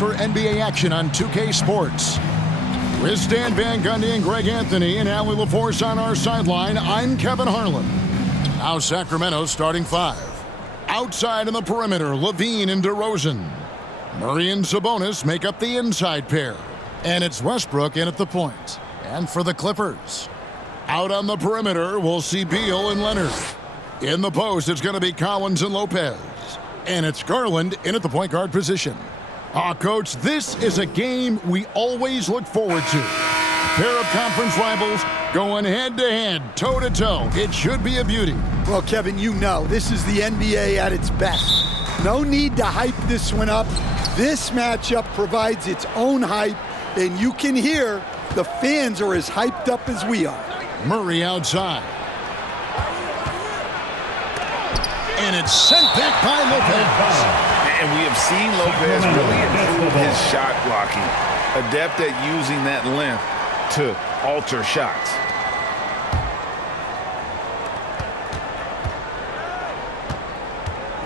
for NBA action on 2K Sports. With Stan Van Gundy and Greg Anthony and Allie LaForce on our sideline, I'm Kevin Harlan. Now Sacramento starting five. Outside in the perimeter, Levine and DeRozan. Murray and Sabonis make up the inside pair. And it's Westbrook in at the point. And for the Clippers. Out on the perimeter, we'll see Beal and Leonard. In the post, it's going to be Collins and Lopez. And it's Garland in at the point guard position. Coach, this is a game we always look forward to. A pair of conference rivals going head-to-head, toe-to-toe. It should be a beauty. Well, Kevin, you know, this is the NBA at its best. No need to hype this one up. This matchup provides its own hype, and you can hear the fans are as hyped up as we are. Murray outside. And it's sent back by Lopez. And we have seen Lopez really improve his shot blocking. Adept at using that length to alter shots.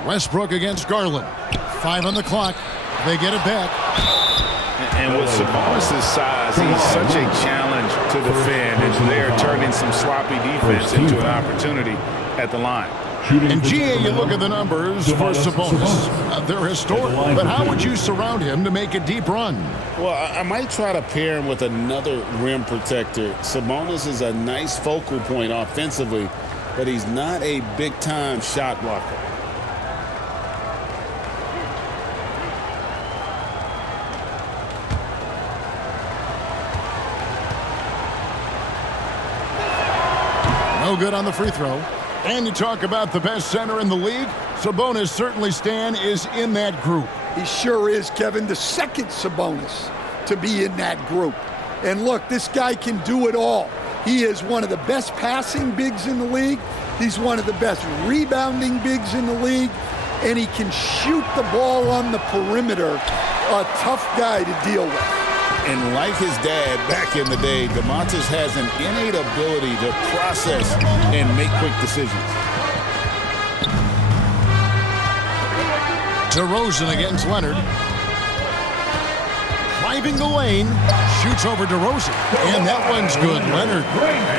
Westbrook against Garland. 5 on the clock. They get it back. And with Sabonis' size, he's such a challenge to defend. And they're turning some sloppy defense into an opportunity at the line. And GA, you look at the numbers for Sabonis. They're historic, but how would you surround him to make a deep run? Well, I might try to pair him with another rim protector. Sabonis is a nice focal point offensively, but he's not a big-time shot blocker. No good on the free throw. And you talk about the best center in the league, Sabonis certainly, Stan, is in that group. He sure is, Kevin, the second Sabonis to be in that group. And look, this guy can do it all. He is one of the best passing bigs in the league. He's one of the best rebounding bigs in the league. And he can shoot the ball on the perimeter. A tough guy to deal with. And like his dad back in the day, DeMontis has an innate ability to process and make quick decisions. DeRozan against Leonard. Driving the lane, shoots over DeRozan. And that one's good, Leonard.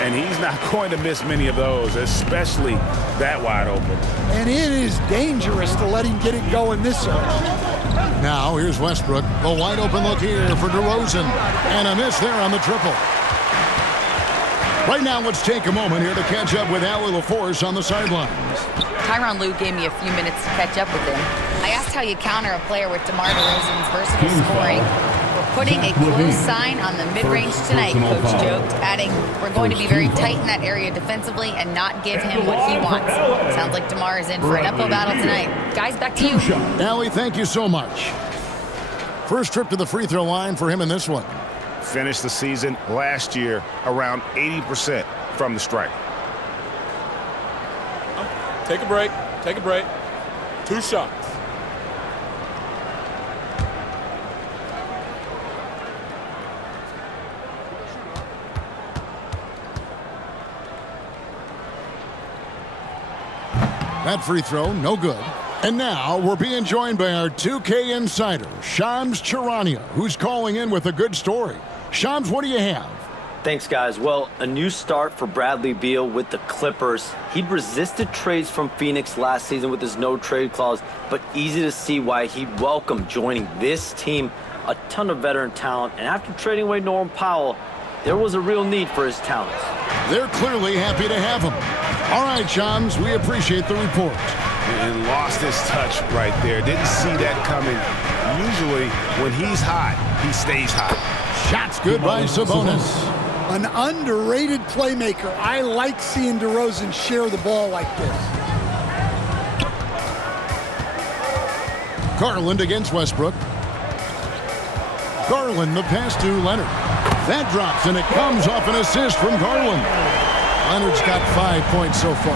And he's not going to miss many of those, especially that wide open. And it is dangerous to let him get it going this early. Now, here's Westbrook. The wide open look here for DeRozan. And a miss there on the triple. Right now, let's take a moment here to catch up with Allie LaForce on the sidelines. Tyronn Lue gave me a few minutes to catch up with him. I asked how you counter a player with DeMar DeRozan's versatile scoring. We're putting a close sign on the mid-range tonight, Coach joked, adding, we're going to be very tight in that area defensively and not give him what he wants. Sounds like DeMar is in for an uphill battle tonight. Guys, back to you. Allie, thank you so much. First trip to the free throw line for him in this one. Finished the season last year around 80% from the stripe. Take a break. Take a break. 2 shots. That free throw, no good. And now we're being joined by our 2K insider, Shams Charania, who's calling in with a good story. Shams, what do you have? Thanks, guys. Well, a new start for Bradley Beal with the Clippers. He'd resisted trades from Phoenix last season with his no-trade clause, but easy to see why he'd welcome joining this team. A ton of veteran talent, and after trading away Norman Powell, there was a real need for his talents. They're clearly happy to have him. All right, Shams, we appreciate the report. And lost his touch right there. Didn't see that coming. Usually, when he's hot, he stays hot. Shots good by Sabonis. An underrated playmaker. I like seeing DeRozan share the ball like this. Garland against Westbrook. Garland, the pass to Leonard. That drops, and it comes off an assist from Garland. Leonard's got 5 points so far.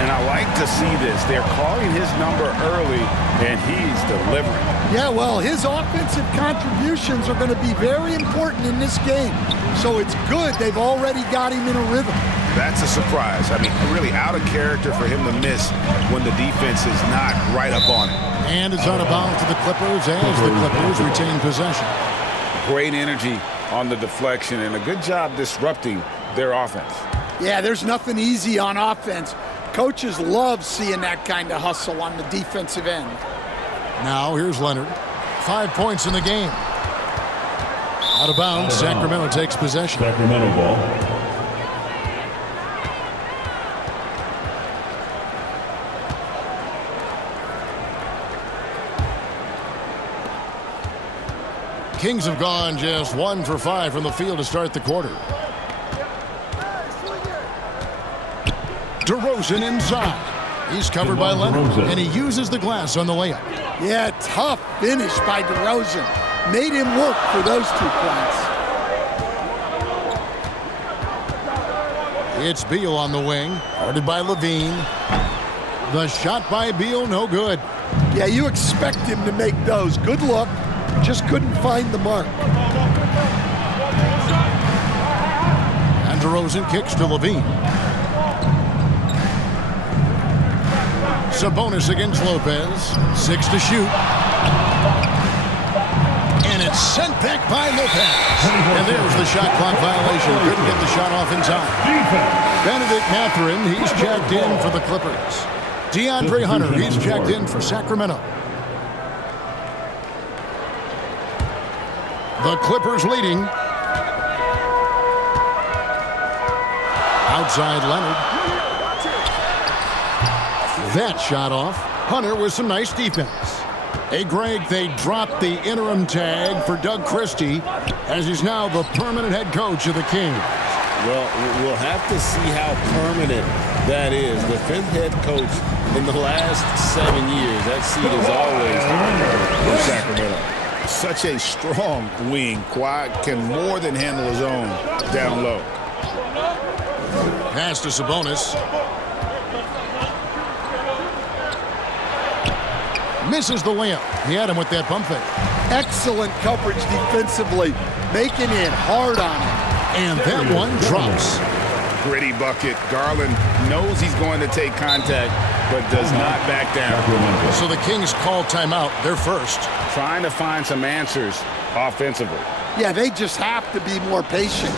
And I like to see this. They're calling his number early, and he's delivering. Yeah, well, his offensive contributions are going to be very important in this game. So it's good they've already got him in a rhythm. That's a surprise. I mean, really out of character for him to miss when the defense is not right up on it. And it's out of bounds to the Clippers as the Clippers retain possession. Great energy on the deflection and a good job disrupting their offense. Yeah, there's nothing easy on offense. Coaches love seeing that kind of hustle on the defensive end. Now here's Leonard. 5 points in the game. Out of bounds, Sacramento takes possession. Sacramento ball. Kings have gone just 1 for 5 from the field to start the quarter. DeRozan inside. He's covered by Leonard, and he uses the glass on the layup. Yeah, tough finish by DeRozan. Made him work for those 2 points. It's Beal on the wing, guarded by Levine. The shot by Beal, no good. Yeah, you expect him to make those. Good look. Just couldn't find the mark. And DeRozan kicks to Levine. Sabonis against Lopez. 6 to shoot. And it's sent back by Lopez. And there's the shot clock violation. Couldn't get the shot off in time. Benedict Mathurin, he's checked in for the Clippers. DeAndre Hunter, he's checked in for Sacramento. The Clippers leading. Outside Leonard. That shot off. Hunter with some nice defense. Hey, Greg, they dropped the interim tag for Doug Christie as he's now the permanent head coach of the Kings. Well, we'll have to see how permanent that is. The 5th head coach in the last 7 years. That seat is always for Sacramento. Such a strong wing. Kawhi can more than handle his own down low. Pass to Sabonis. Misses the layup. He had him with that pump fake. Excellent coverage defensively, making it hard on him. And that one drops. Gritty bucket. Garland knows he's going to take contact, but does not back down. So the Kings call timeout. They're first. Trying to find some answers offensively. Yeah, they just have to be more patient.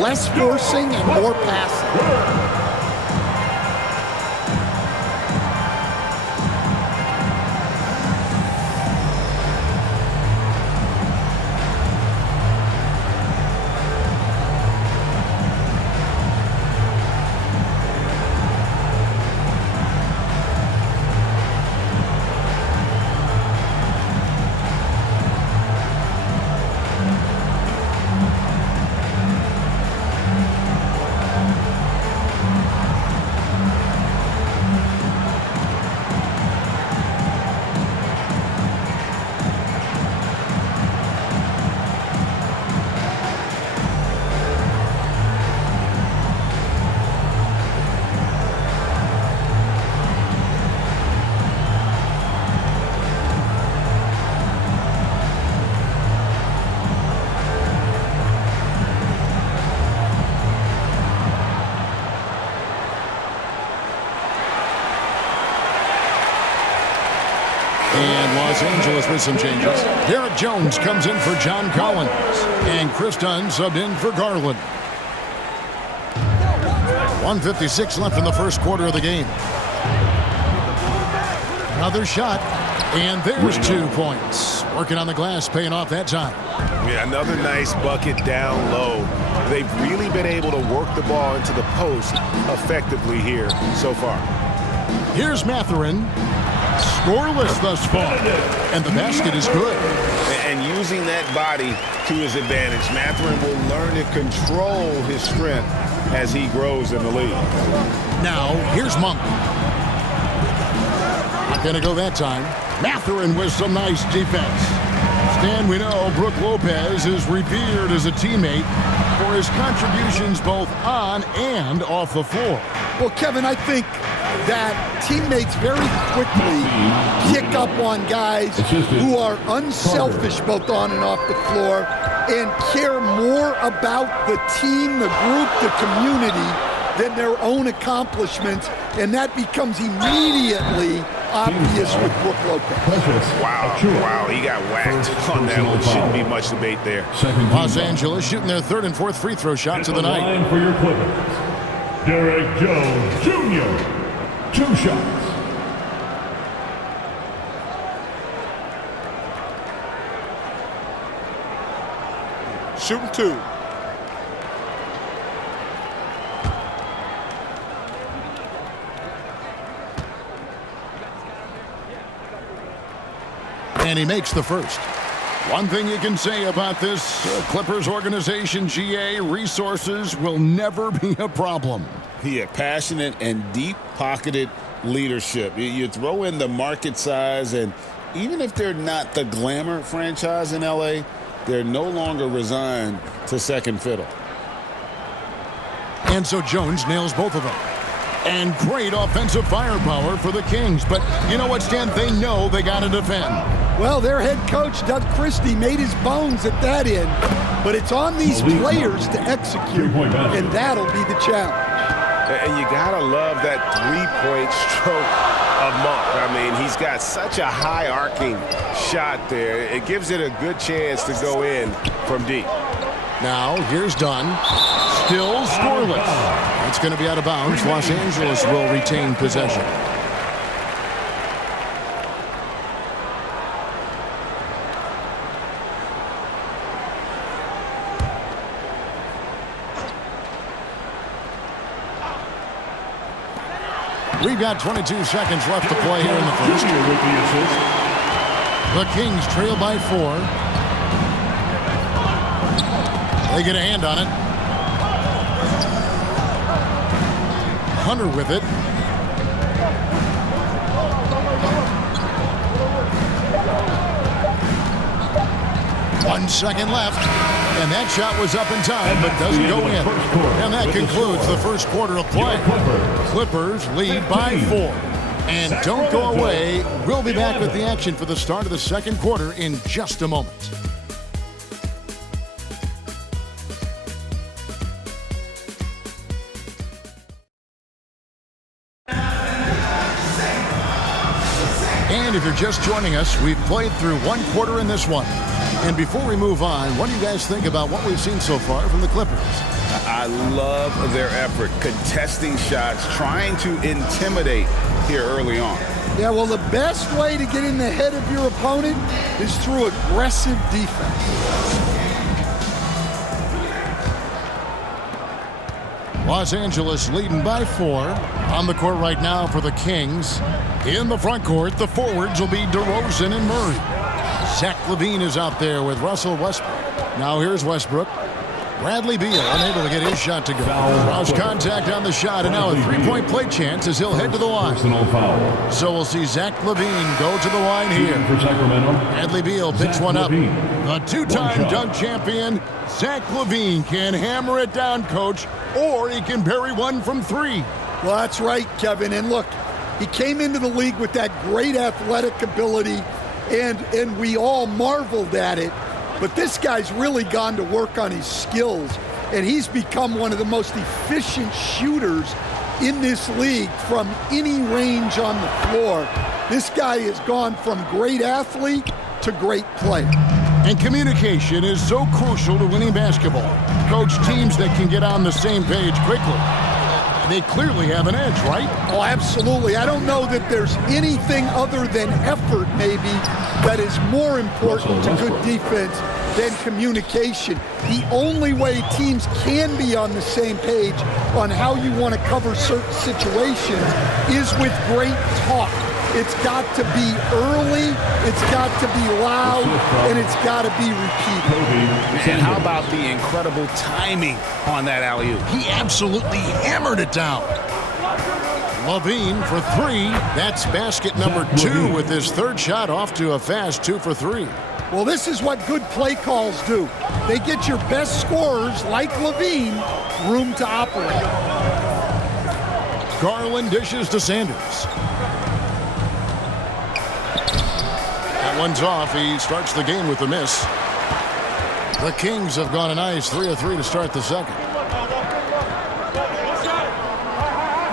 Less forcing and more passing. And Los Angeles with some changes. Derek Jones comes in for John Collins. And Chris Dunn subbed in for Garland. 1:56 left in the first quarter of the game. Another shot. And there's 2 points. Working on the glass, paying off that time. Yeah, another nice bucket down low. They've really been able to work the ball into the post effectively here so far. Here's Mathurin. Scoreless thus far. And the basket is good. And using that body to his advantage, Mathurin will learn to control his strength as he grows in the league. Now, here's Monk. Not going to go that time. Mathurin with some nice defense. Stan, we know Brook Lopez is revered as a teammate for his contributions both on and off the floor. Well, Kevin, I think that teammates very quickly pick up on guys who are unselfish both on and off the floor and care more about the team, the group, the community than their own accomplishments, and that becomes immediately obvious with Brook Lopez. Wow, he got whacked on that one. Shouldn't be much debate there. Los Angeles shooting their third and fourth free throw shots of the night. Line for your Clippers, Derek Jones Jr. 2 shots. Shooting 2. And he makes the first. One thing you can say about this Clippers organization, GA, resources will never be a problem. Yeah, passionate and deep-pocketed leadership. You throw in the market size, and even if they're not the glamour franchise in L.A., they're no longer resigned to second fiddle. And so Jones nails both of them. And great offensive firepower for the Kings. But you know what, Stan? They know they got to defend. Well, their head coach, Doug Christie, made his bones at that end. But it's on these players to execute, and that'll be the challenge. And you got to love that three-point stroke of Monk. I mean, he's got such a high-arcing shot there. It gives it a good chance to go in from deep. Now, here's Dunn. Still scoreless. That's going to be out of bounds. Los Angeles will retain possession. We've got 22 seconds left to play here in the first. The Kings trail by 4. They get a hand on it. Hunter with it. One second left. And that shot was up in time, but doesn't go in. And that concludes the first quarter of play. Clippers lead by 4. And don't go away. We'll be back with the action for the start of the second quarter in just a moment. And if you're just joining us, we've played through one quarter in this one. And before we move on, what do you guys think about what we've seen so far from the Clippers? I love their effort, contesting shots, trying to intimidate here early on. Yeah, well, the best way to get in the head of your opponent is through aggressive defense. Los Angeles leading by 4. On the court right now for the Kings. In the front court, the forwards will be DeRozan and Murray. Zach LaVine is out there with Russell Westbrook. Now here's Westbrook. Bradley Beal unable to get his shot to go. Draws contact on the shot, and now a three-point play chance as he'll head to the line. So we'll see Zach LaVine go to the line here. Bradley Beal picks one up. The two-time dunk champion, Zach LaVine, can hammer it down, coach, or he can bury one from 3. Well, that's right, Kevin. And look, he came into the league with that great athletic ability, and we all marveled at it. But this guy's really gone to work on his skills, and he's become one of the most efficient shooters in this league from any range on the floor. This guy has gone from great athlete to great player. And communication is so crucial to winning basketball. Coach, teams that can get on the same page quickly, they clearly have an edge, right? Oh, absolutely. I don't know that there's anything other than effort, maybe, that is more important to good defense than communication. The only way teams can be on the same page on how you want to cover certain situations is with great talk. It's got to be early, it's got to be loud, and it's got to be repeated. And how about the incredible timing on that alley-oop? He absolutely hammered it down. LaVine for 3. That's basket number 2 with his third shot off to a fast 2 for 3. Well, this is what good play calls do. They get your best scorers, like LaVine, room to operate. Garland dishes to Sanders. That one's off. He starts the game with a miss. The Kings have gone a nice 3 of 3 to start the second.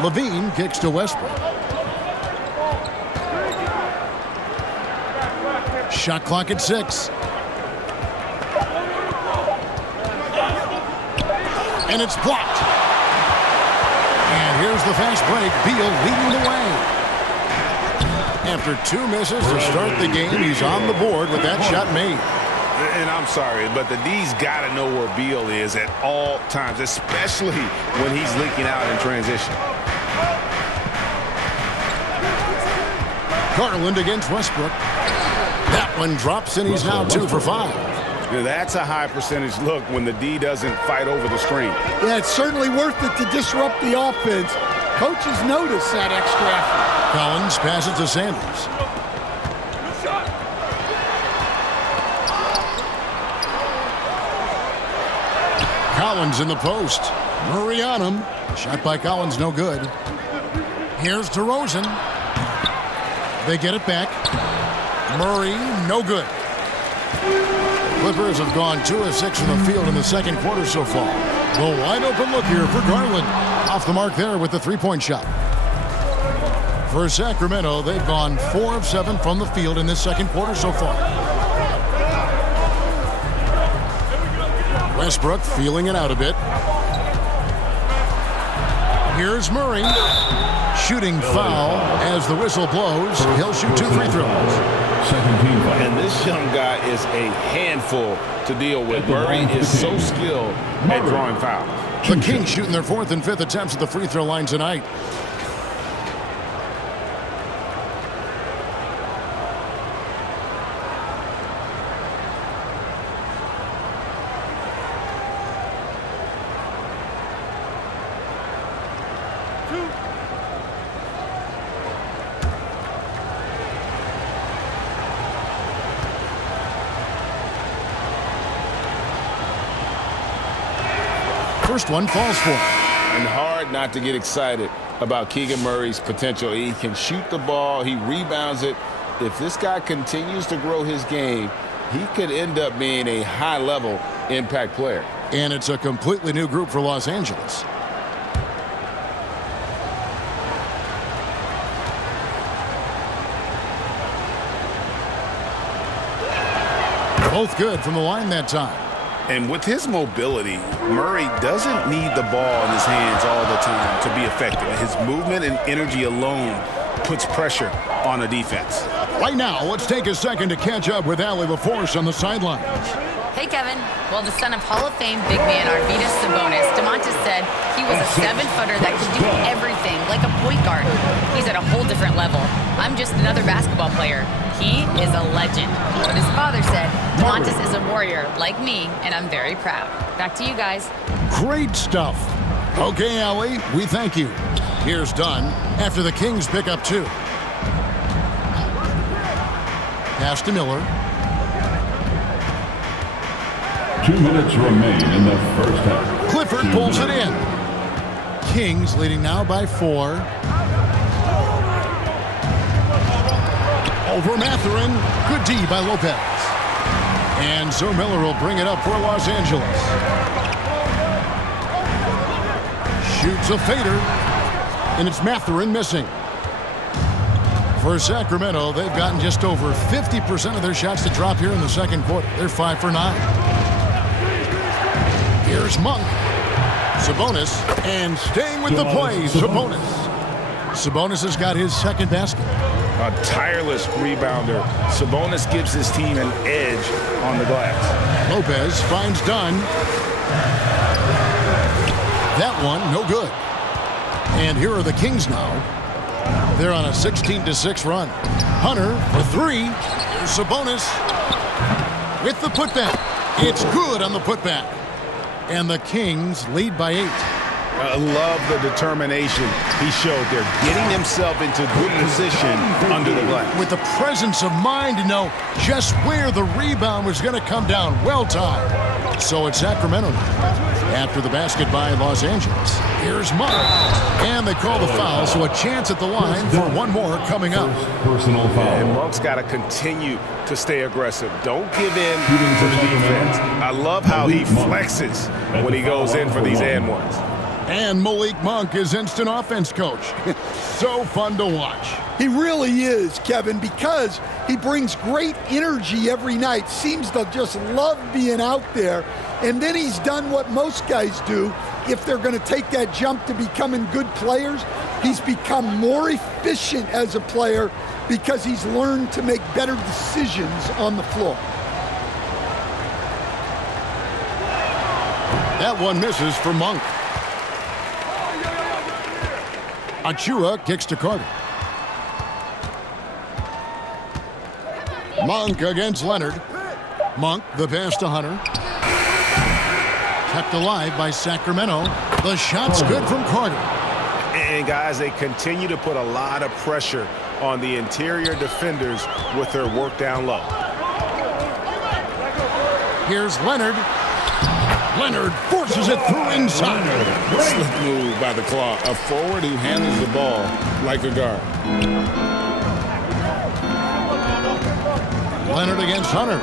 Levine kicks to Westbrook. Shot clock at 6. And it's blocked. And here's the fast break. Beal leading the way. After 2 misses to start the game, he's on the board with that shot made. And I'm sorry, but the D's got to know where Beal is at all times, especially when he's leaking out in transition. Garland against Westbrook. That one drops, and he's now 2 for 5. Yeah, that's a high percentage look when the D doesn't fight over the screen. Yeah, it's certainly worth it to disrupt the offense. Coaches notice that extra effort. Collins passes to Sanders. Collins in the post. Murray on him. Shot by Collins, no good. Here's DeRozan. They get it back. Murray, no good. Clippers have gone 2 of 6 from the field in the second quarter so far. The wide open look here for Garland. Off the mark there with the three-point shot. For Sacramento, they've gone 4 of 7 from the field in this second quarter so far. Westbrook feeling it out a bit. Here's Murray. Shooting foul as the whistle blows. He'll shoot 2 free throws. And this young guy is a handful to deal with. Murray is so skilled at drawing fouls. The Kings shooting their 4th and 5th attempts at the free throw line tonight. First one falls for him. And hard not to get excited about Keegan Murray's potential. He can shoot the ball. He rebounds it. If this guy continues to grow his game, he could end up being a high-level impact player. And it's a completely new group for Los Angeles. Both good from the line that time. And with his mobility, Murray doesn't need the ball in his hands all the time to be effective. His movement and energy alone puts pressure on the defense. Right now, let's take a second to catch up with Allie LaForce on the sidelines. Hey, Kevin. Well, the son of Hall of Fame big man Arvydas Sabonis, DeMontis said he was a 7-footer that could do everything, like a point guard. He's at a whole different level. I'm just another basketball player. He is a legend. But his father said, DeMontis is a warrior like me, and I'm very proud. Back to you guys. Great stuff. Okay, Allie, we thank you. Here's Dunn after the Kings pick up 2. Pass to Miller. 2 minutes remain in the first half. Clifford pulls it in. Kings leading now by 4. Over Mathurin. Good D by Lopez. And so Miller will bring it up for Los Angeles. Shoots a fader. And it's Mathurin missing. For Sacramento, they've gotten just over 50% of their shots to drop here in the second quarter. They're 5 for 9. Here's Monk. Sabonis, and staying with the play, Sabonis. Sabonis has got his second basket. A tireless rebounder. Sabonis gives his team an edge on the glass. Lopez finds Dunn. That one, no good. And here are the Kings now. They're on a 16-6 run. Hunter for 3. Here's Sabonis with the putback. It's good on the putback. And the Kings lead by 8. I love the determination he showed there, getting himself into good position under the glass. With the presence of mind to know just where the rebound was going to come down. Well timed. So it's Sacramento after the basket by Los Angeles. Here's Monk. And they call the foul, so a chance at the line for one more coming up. Personal foul. And Monk's got to continue to stay aggressive. Don't give in to the defense. I love how he flexes when he goes in for these and ones. And Malik Monk is instant offense coach. So fun to watch. He really is, Kevin, because he brings great energy every night. Seems to just love being out there. And then he's done what most guys do. If they're going to take that jump to becoming good players, he's become more efficient as a player because he's learned to make better decisions on the floor. That one misses for Monk. Achua kicks to Carter. Monk against Leonard. Monk, the pass to Hunter. Kept alive by Sacramento. The shot's good from Carter. And guys, they continue to put a lot of pressure on the interior defenders with their work down low. Here's Leonard. Leonard forces it through inside. Slick move by the claw. A forward who handles the ball like a guard. Leonard against Hunter.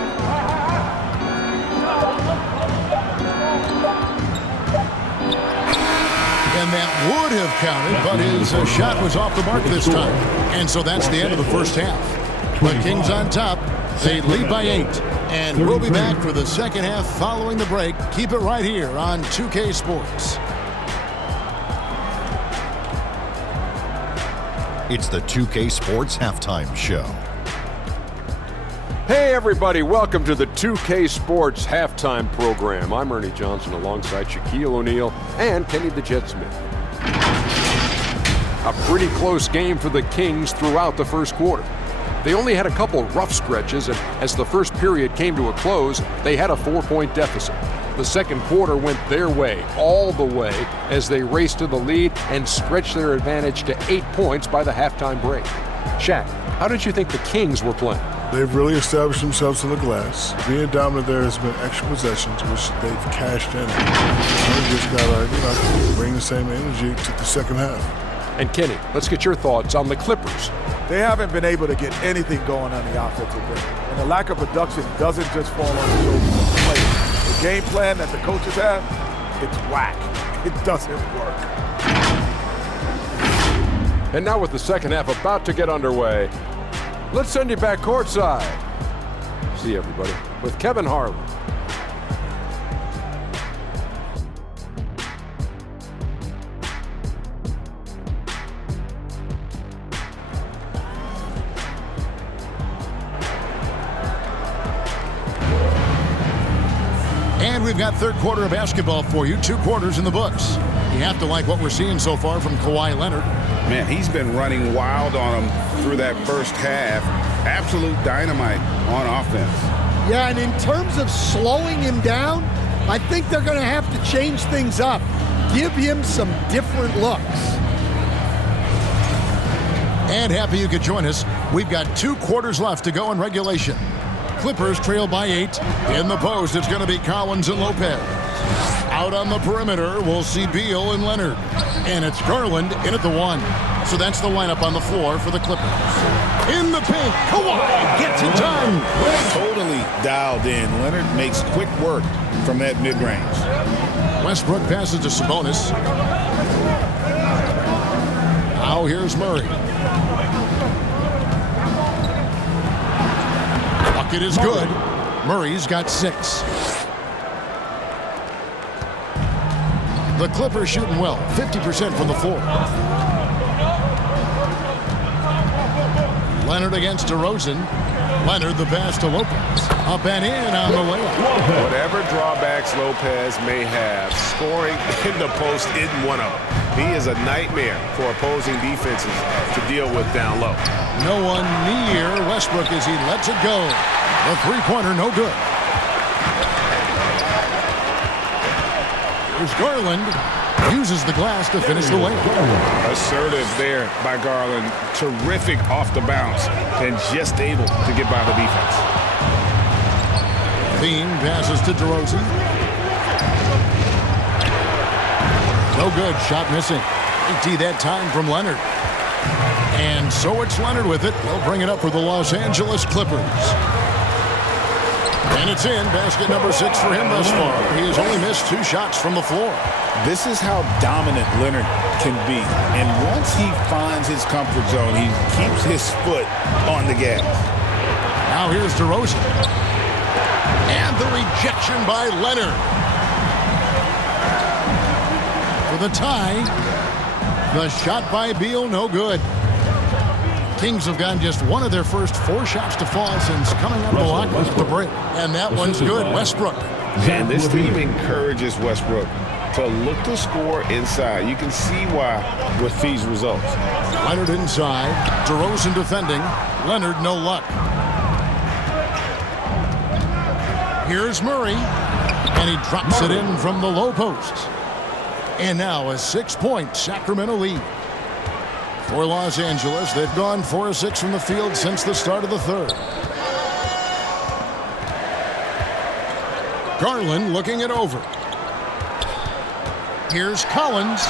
And that would have counted, but his shot was off the mark this time. And so that's the end of the first half. The Kings on top. They lead by 8. And we'll be back for the second half following the break. Keep it right here on 2K Sports. It's the 2K Sports Halftime Show. Hey everybody, welcome to the 2K Sports Halftime Program. I'm Ernie Johnson alongside Shaquille O'Neal and Kenny the Jet Smith. A pretty close game for the Kings throughout the first quarter. They only had a couple rough stretches, and as the first period came to a close, they had a 4-point deficit. The second quarter went their way, all the way, as they raced to the lead and stretched their advantage to 8 points by the halftime break. Shaq, how did you think the Kings were playing? They've really established themselves on the glass. Being dominant there has been extra possessions, which they've cashed in. They just got to bring the same energy to the second half. And Kenny, let's get your thoughts on the Clippers. They haven't been able to get anything going on the offensive end. And the lack of production doesn't just fall on the shoulders of the players. The game plan that the coaches have, it's whack. It doesn't work. And now with the second half about to get underway, let's send you back courtside. See everybody with Kevin Harlan. And we've got third quarter of basketball for you. 2 quarters in the books. You have to like what we're seeing so far from Kawhi Leonard. Man, he's been running wild on him through that first half. Absolute dynamite on offense. Yeah, and in terms of slowing him down, I think they're going to have to change things up. Give him some different looks. And happy you could join us. We've got 2 quarters left to go in regulation. Clippers trail by 8. In the post, it's going to be Collins and Lopez. Out on the perimeter, we'll see Beal and Leonard. And it's Garland in at the 1. So that's the lineup on the floor for the Clippers. In the paint, Kawhi gets it done. Totally dialed in. Leonard makes quick work from that mid-range. Westbrook passes to Sabonis. Now here's Murray. Bucket is good. Murray's got 6. The Clippers shooting well, 50% from the floor. Leonard against DeRozan. Leonard the pass to Lopez. Up and in on the layup. Whatever drawbacks Lopez may have, scoring in the post isn't one of them. He is a nightmare for opposing defenses to deal with down low. No one near Westbrook as he lets it go. The three-pointer no good. Here's Garland. Uses the glass to finish the layup. Assertive there by Garland. Terrific off the bounce and just able to get by the defense. Bean passes to DeRozan. No good. Shot missing. 80 that time from Leonard. And so it's Leonard with it. He'll bring it up for the Los Angeles Clippers. And it's in. Basket number 6 for him thus far. He has only missed 2 shots from the floor. This is how dominant Leonard can be. And once he finds his comfort zone, he keeps his foot on the gas. Now here's DeRozan. And the rejection by Leonard. For the tie. The shot by Beal, no good. Kings have gotten just one of their first 4 shots to fall since coming up with the break. And that one's good. Westbrook. And this team encourages Westbrook to look to score inside. You can see why with these results. Leonard inside. DeRozan defending. Leonard, no luck. Here's Murray. And he drops it in from the low post. And now a 6-point Sacramento lead. For Los Angeles, they've gone 4 of 6 from the field since the start of the third. Garland looking it over. Here's Collins.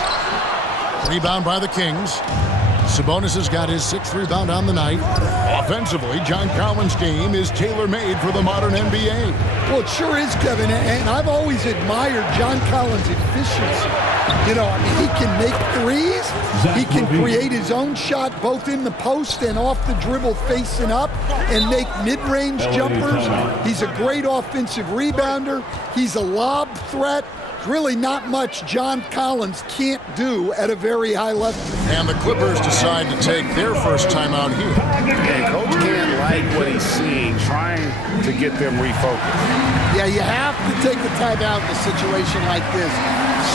Rebound by the Kings. Sabonis has got his 6th rebound on the night. Offensively, John Collins' game is tailor-made for the modern NBA. Well, it sure is, Kevin, and I've always admired John Collins' efficiency. You know, I mean, he can make threes. He can create his own shot both in the post and off the dribble facing up and make mid-range jumpers. He's a great offensive rebounder. He's a lob threat. Really not much John Collins can't do at a very high level. And the Clippers decide to take their first time out here. And Coach can't like what he's seeing, trying to get them refocused. Yeah, you have to take the time out in a situation like this.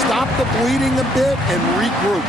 Stop the bleeding a bit and regroup.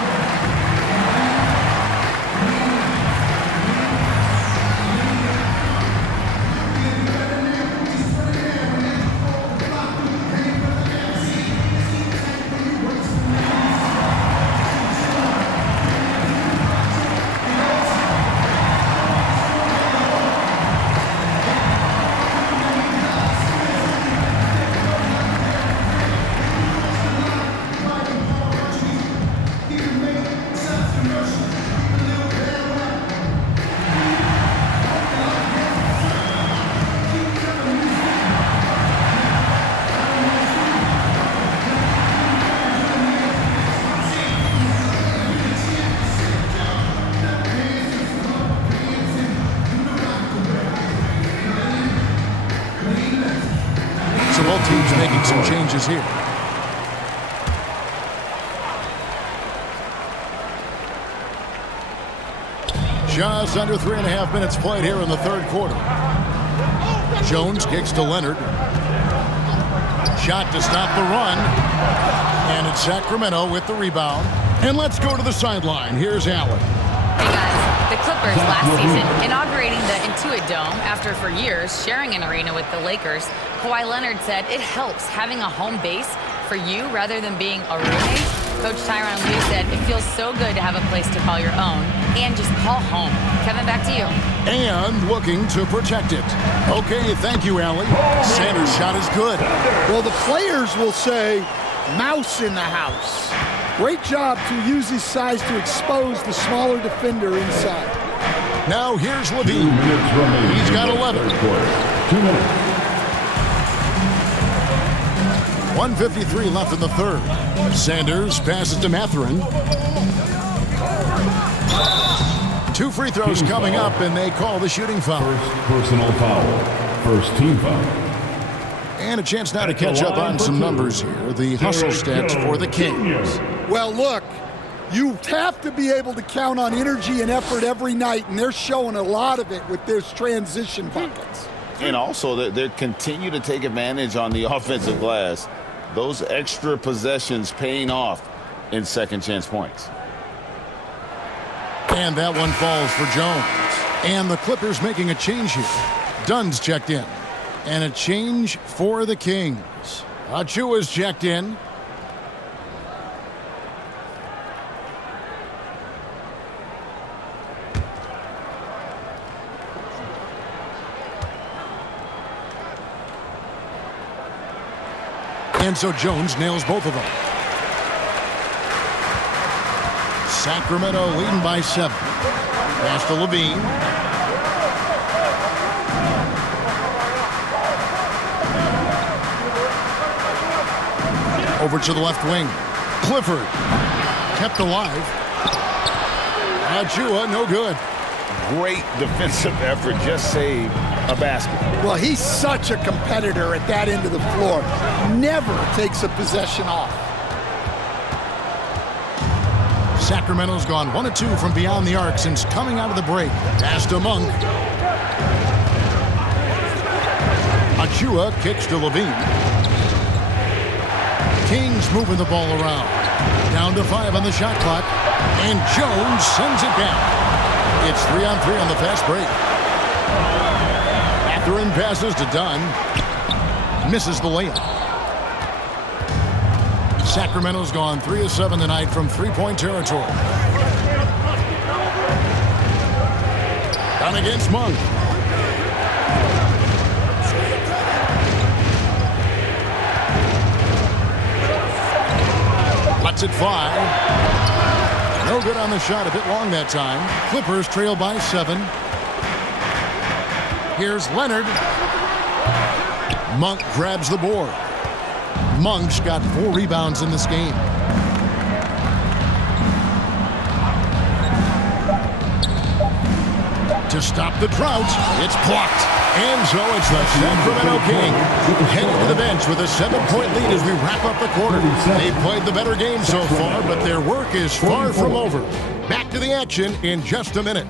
Both teams making some changes here. Just under 3.5 minutes played here in the third quarter. Jones kicks to Leonard. Shot to stop the run. And it's Sacramento with the rebound. And let's go to the sideline. Here's Allen. Hey guys, the Clippers last season inaugurating the Intuit Dome after for years sharing an arena with the Lakers. Kawhi Leonard said it helps having a home base for you rather than being a roommate. Coach Tyronn Lue said it feels so good to have a place to call your own and just call home. Kevin, back to you. And looking to protect it. Okay, thank you, Allie. Sanders' shot is good. Well, the players will say, mouse in the house. Great job to use his size to expose the smaller defender inside. Now here's Levine. He's got 11. 2 minutes. 1:53 left in the third. Sanders passes to Mathurin. 2 free throws coming up, and they call the shooting foul. First personal foul. First team foul. And a chance now to catch up on some numbers here. The hustle stats for the Kings. Well, look, you have to be able to count on energy and effort every night, and they're showing a lot of it with their transition buckets. And also, they continue to take advantage on the offensive glass. Those extra possessions paying off in second chance points. And that one falls for Jones. And the Clippers making a change here. Dunn's checked in. And a change for the Kings. Achua's checked in. And so Jones nails both of them. Sacramento leading by 7. Pass to Levine. Over to the left wing. Clifford kept alive. Achua, no good. Great defensive effort, just saved a basket. Well, he's such a competitor at that end of the floor. Never takes a possession off. Sacramento's gone 1 of 2 from beyond the arc since coming out of the break. Pass to Monk. Achua kicks to Levine. Kings moving the ball around. Down to 5 on the shot clock. And Jones sends it down. It's 3-on-3 on the fast break. Mathurin passes to Dunn. Misses the layup. Sacramento's gone 3 of 7 tonight from three-point territory. Down against Monk. Lets it fly. No good on the shot, a bit long that time. Clippers trail by 7. Here's Leonard. Monk grabs the board. Monk's got 4 rebounds in this game. To stop the drought, it's blocked. And so it's the Sacramento Kings heading to the bench with a 7-point lead as we wrap up the quarter. They've played the better game so far, but their work is far from over. Back to the action in just a minute.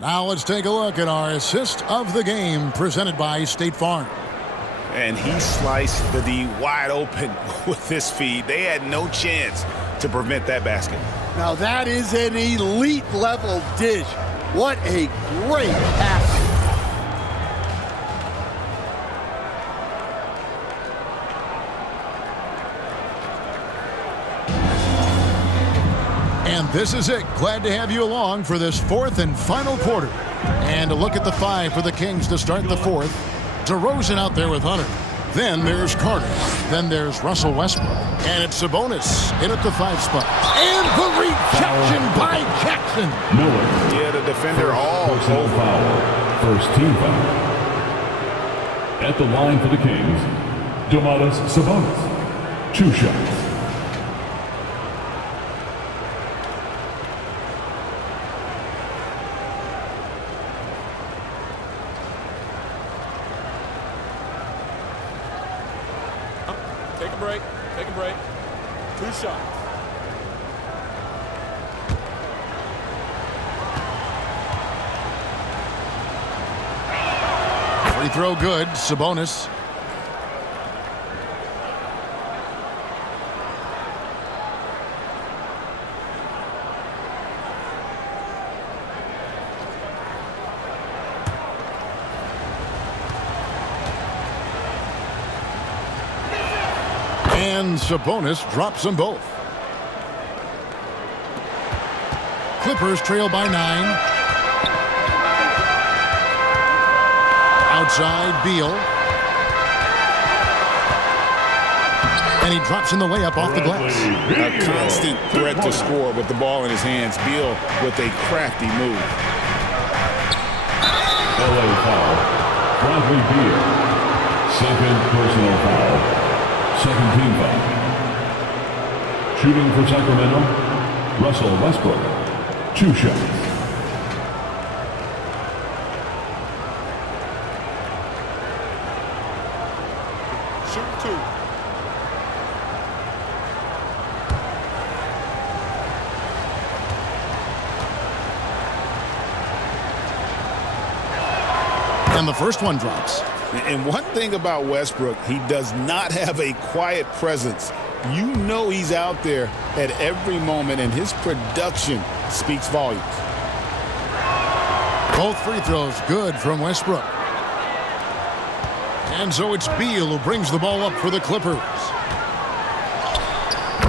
Now let's take a look at our assist of the game presented by State Farm. And he sliced the D wide open with this feed. They had no chance to prevent that basket. Now that is an elite level dish. What a great pass. And this is it. Glad to have you along for this 4th and final quarter. And a look at the 5 for the Kings to start the 4th. DeRozan out there with Hunter. Then there's Carter. Then there's Russell Westbrook. And it's Sabonis in at the 5 spot. And the rejection by Jackson. Miller. Yeah, the defender all Personal foul. First team foul. At the line for the Kings, Domantas Sabonis. 2 shots. Take a break. 2 shots. Free throw good. Sabonis. And Sabonis drops them both. Clippers trail by 9. Outside, Beal. And he drops in the layup off the glass. A constant threat to score with the ball in his hands. Beal with a crafty move. LA foul. Bradley Beal. Second personal foul. Second team foul. Shooting for Sacramento, Russell Westbrook. 2 shots. Shoot 2. And the first one drops. And one thing about Westbrook, he does not have a quiet presence. You know he's out there at every moment, and his production speaks volumes. Both free throws good from Westbrook. And so it's Beal who brings the ball up for the Clippers.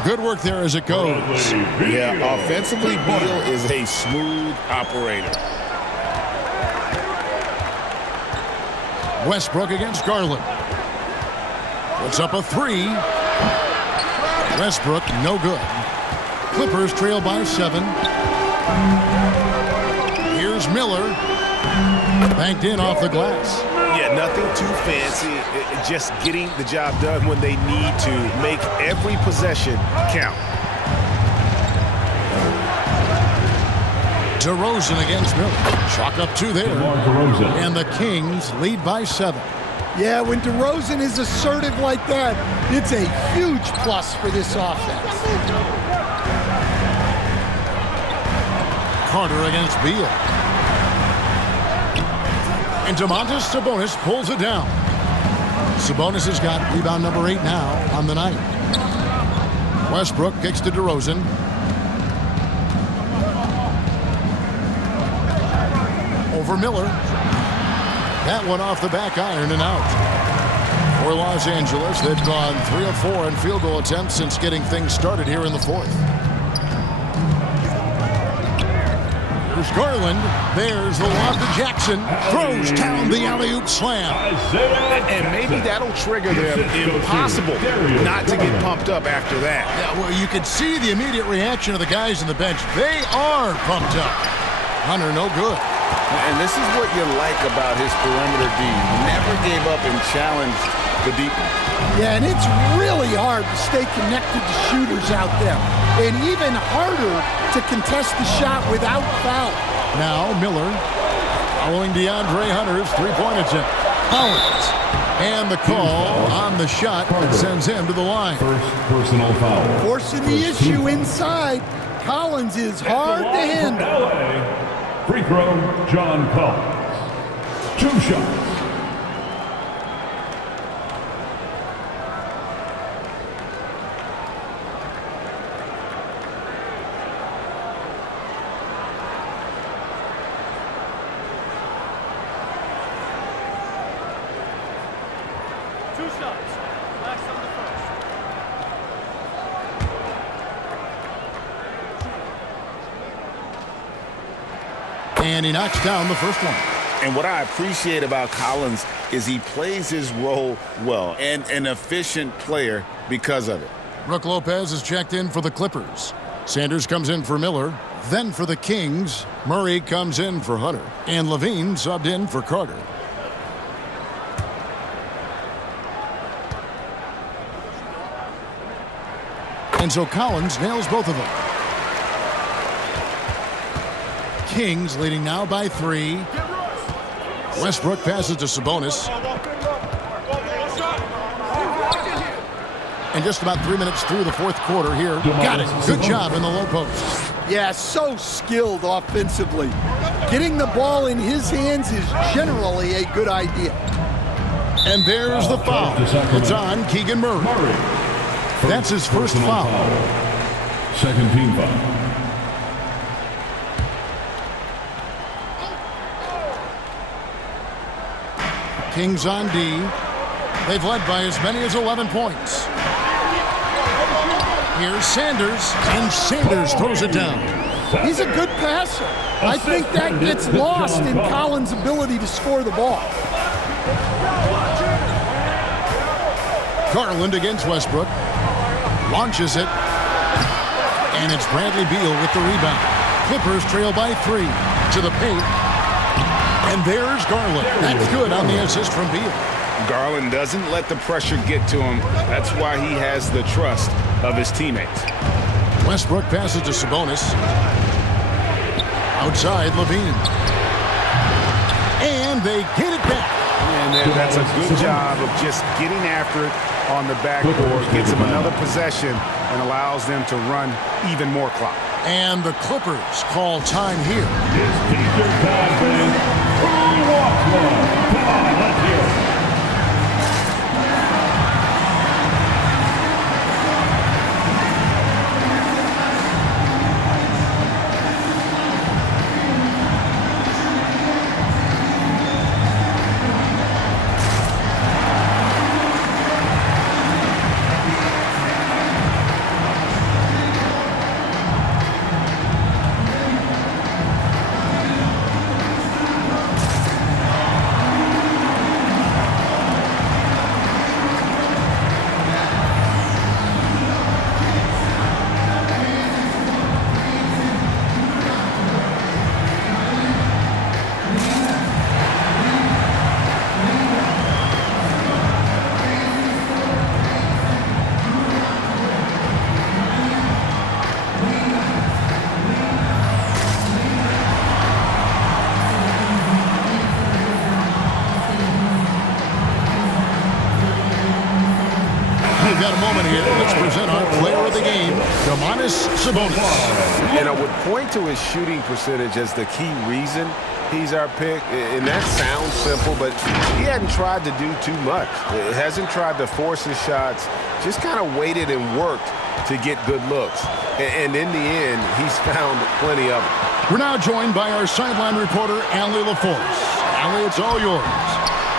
Good work there as it goes. Yeah, offensively, Beal is a smooth operator. Westbrook against Garland. Puts up a 3. Westbrook, no good. Clippers trail by 7. Here's Miller. Banked in off the glass. Yeah, nothing too fancy. Just getting the job done when they need to. Make every possession count. DeRozan against Miller. Chalk up 2 there. And the Kings lead by 7. Yeah, when DeRozan is assertive like that, it's a huge plus for this offense. Carter against Beal. And Domantas Sabonis pulls it down. Sabonis has got rebound number 8 now on the night. Westbrook kicks to DeRozan. Over Miller. That one off the back iron and out. For Los Angeles, they've gone 3 of 4 in field goal attempts since getting things started here in the 4th. Here's Garland. There's the lob to Jackson. Throws down the alley-oop slam. And maybe that'll trigger them. Impossible not to get pumped up after that. Yeah, well, you could see the immediate reaction of the guys on the bench. They are pumped up. Hunter, no good. And this is what you like about his perimeter D. He never gave up and challenged the deepness. Yeah, and it's really hard to stay connected to shooters out there. And even harder to contest the shot without foul. Now Miller following DeAndre Hunter's three-point attempt. Collins. And the call on the shot that sends him to the line. First personal foul. Forcing the issue inside. Collins is hard to handle. Free throw, John Collins. 2 shots. And he knocks down the first one. And what I appreciate about Collins is he plays his role well and an efficient player because of it. Brook Lopez is checked in for the Clippers. Sanders comes in for Miller. Then for the Kings, Murray comes in for Hunter. And Levine subbed in for Carter. And so Collins nails both of them. Kings leading now by 3. Westbrook passes to Sabonis. And just about 3 minutes through the 4th quarter here. Got it. Good job in the low post. Yeah, so skilled offensively. Getting the ball in his hands is generally a good idea. And there's the foul. It's on Keegan Murray. That's his first foul. Second team foul. Kings on D. They've led by as many as 11 points. Here's Sanders, and Sanders throws it down. He's a good passer. I think that gets lost in Collins' ability to score the ball. Garland against Westbrook. Launches it. And it's Bradley Beal with the rebound. Clippers trail by 3 to the paint. And there's Garland. That's good on the assist from Beal. Garland doesn't let the pressure get to him. That's why he has the trust of his teammates. Westbrook passes to Sabonis. Outside, Levine. And they get it back. And that's a good job of just getting after it on the backboard. Gets them another possession and allows them to run even more clock. And the Clippers call time here. It's Easter time, fans. Who wants one? Come on, let's hear it. here, let's present our player of the game, Domantas Sabonis. And I would point to his shooting percentage as the key reason he's our pick. And that sounds simple, but he hadn't tried to do too much. He hasn't tried to force his shots, just kind of waited and worked to get good looks. And in the end, he's found plenty of them. We're now joined by our sideline reporter, Allie LaForce. Allie, it's all yours.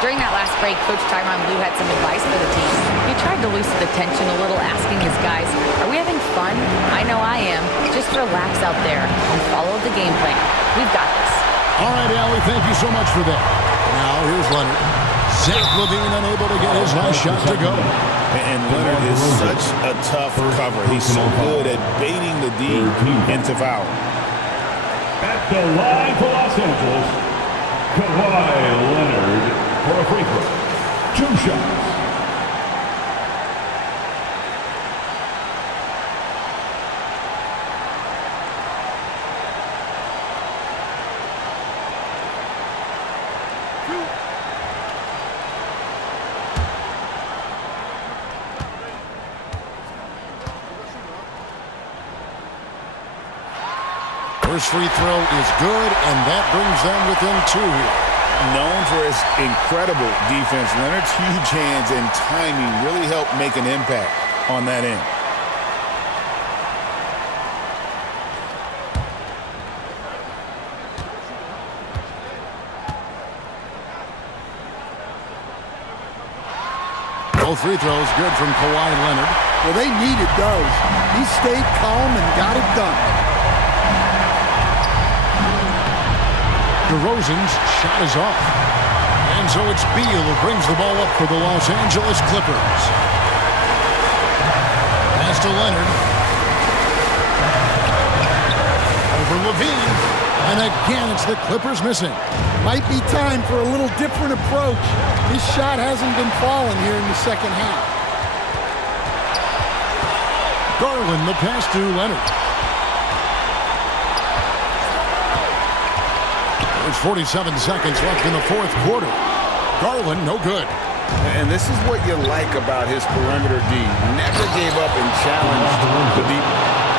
During that last break, Coach Tyronn Lue had some advice for the team. He tried to loosen the tension a little, asking his guys, are we having fun? I know I am. Just relax out there and follow the game plan. We've got this. All right, Allie, thank you so much for that. Now, here's Leonard. Zach LaVine unable to get his last shot to go. And Leonard is such a tough cover. He's so good at baiting the D into foul. At the line for Los Angeles, Kawhi Leonard for a free throw. 2 shots. First free throw is good, and that brings them within 2 here. Known for his incredible defense, Leonard's huge hands and timing really help make an impact on that end. Both free throws good from Kawhi Leonard. Well, they needed those. He stayed calm and got it done. DeRozan's shot is off. And so it's Beal who brings the ball up for the Los Angeles Clippers. Pass to Leonard. Over LaVine. And again, it's the Clippers missing. Might be time for a little different approach. His shot hasn't been falling here in the second half. Garland, the pass to Leonard. There's 47 seconds left in the 4th quarter. Garland, no good. And this is what you like about his perimeter D. Never gave up and challenged the deep.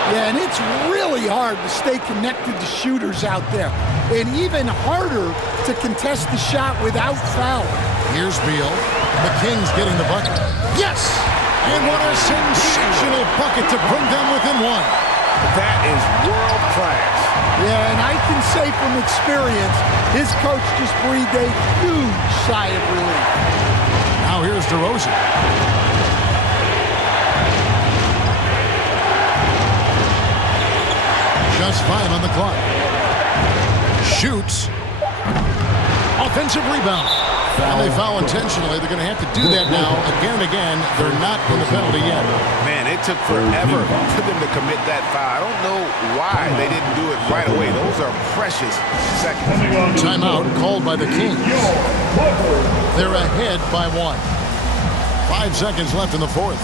Yeah, and it's really hard to stay connected to shooters out there. And even harder to contest the shot without foul. Here's Beal. The Kings getting the bucket. Yes! And what a sensational bucket to bring them within 1. That is world class. Yeah, and I can say from experience, his coach just breathed a huge sigh of relief. Now here's DeRozan. Just 5 on the clock. Shoots. Offensive rebound. And they foul intentionally. They're going to have to do that now again and again. They're not in the penalty yet. Man, it took forever for them to commit that foul. I don't know why they didn't do it right away. Those are precious seconds. Timeout called by the Kings. They're ahead by 1. 5 seconds left in the 4th.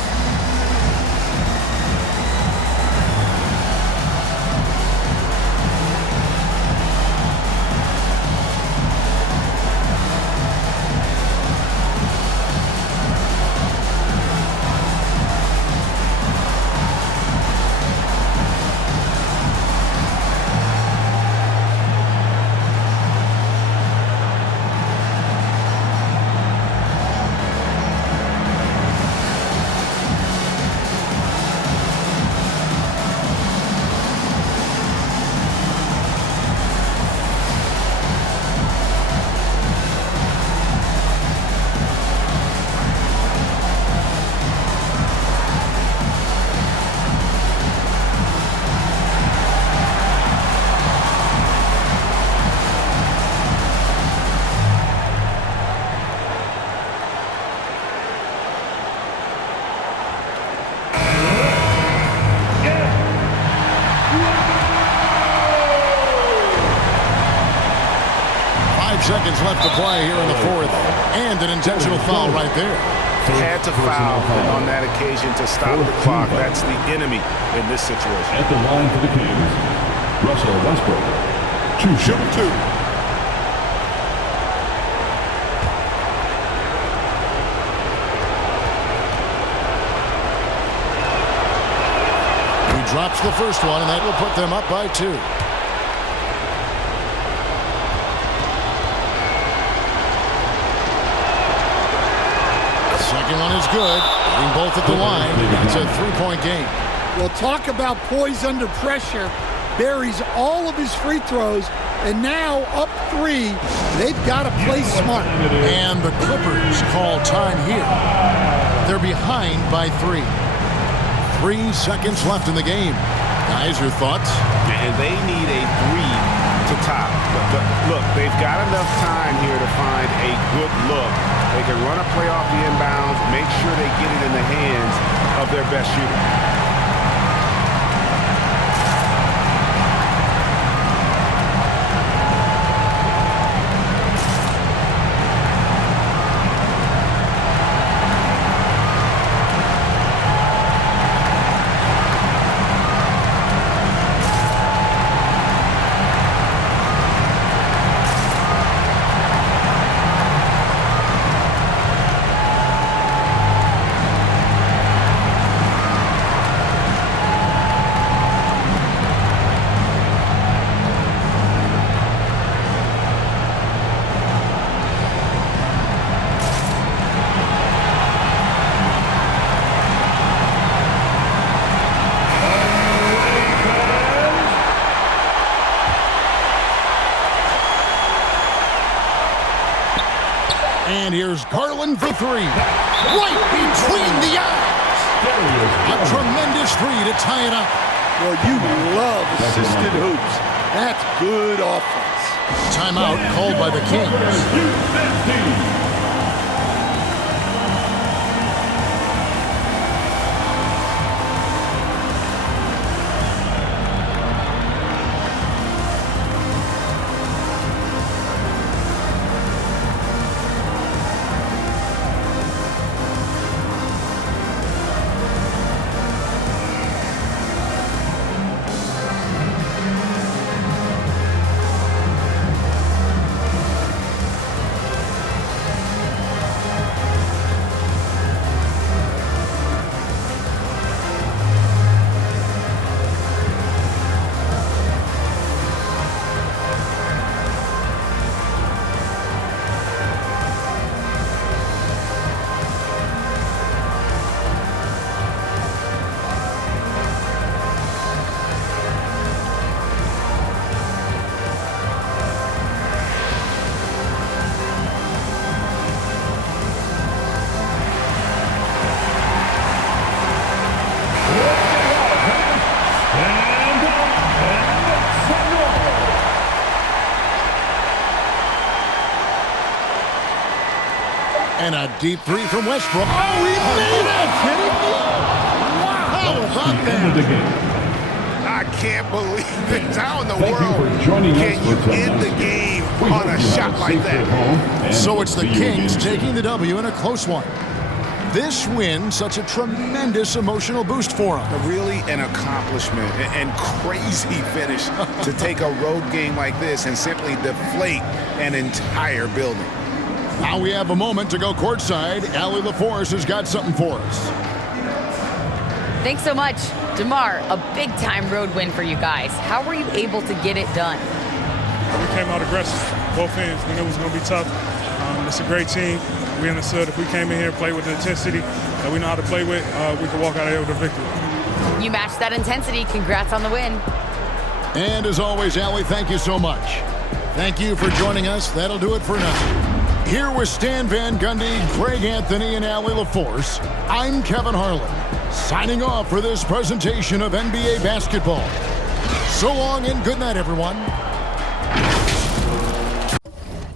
Seconds left to play here in the 4th. And an intentional foul right there. Had to foul on that occasion to stop the clock. That's the enemy in this situation. At the line for the Kings, Russell Westbrook. 2 shots. drops the first one, and that will put them up by 2. Second one is good. Hitting both at the line. It's a 3-point game. Well, talk about poise under pressure. Buries all of his free throws, and now up 3. They've got to play smart. And the Clippers call time here. They're behind by 3. 3 seconds left in the game. Guys, your thoughts? And they need a 3 to top. But look, they've got enough time here to find a good look. They can run a play off the inbounds, make sure they get it in the hands of their best shooter. And here's Garland for 3. Right between the eyes. A tremendous 3 to tie it up. Well, you love assisted hoops. That's good offense. Timeout called by the Kings. And a deep 3 from Westbrook. Oh, he made it! Kidding me? Wow! How about that? I can't believe it. How in the world can you end the game on a shot like that? So it's the Kings taking the W in a close one. This win, such a tremendous emotional boost for them. Really an accomplishment and crazy finish to take a road game like this and simply deflate an entire building. Now we have a moment to go courtside. Allie LaForce has got something for us. Thanks so much. DeMar, a big-time road win for you guys. How were you able to get it done? We came out aggressive, both ends. We knew it was going to be tough. It's a great team. We understood if we came in here and played with the intensity that we know how to play with, we could walk out of here with a victory. You matched that intensity. Congrats on the win. And as always, Allie, thank you so much. Thank you for joining us. That'll do it for now. Here with Stan Van Gundy, Greg Anthony, and Allie LaForce, I'm Kevin Harlan, signing off for this presentation of NBA basketball. So long and good night, everyone.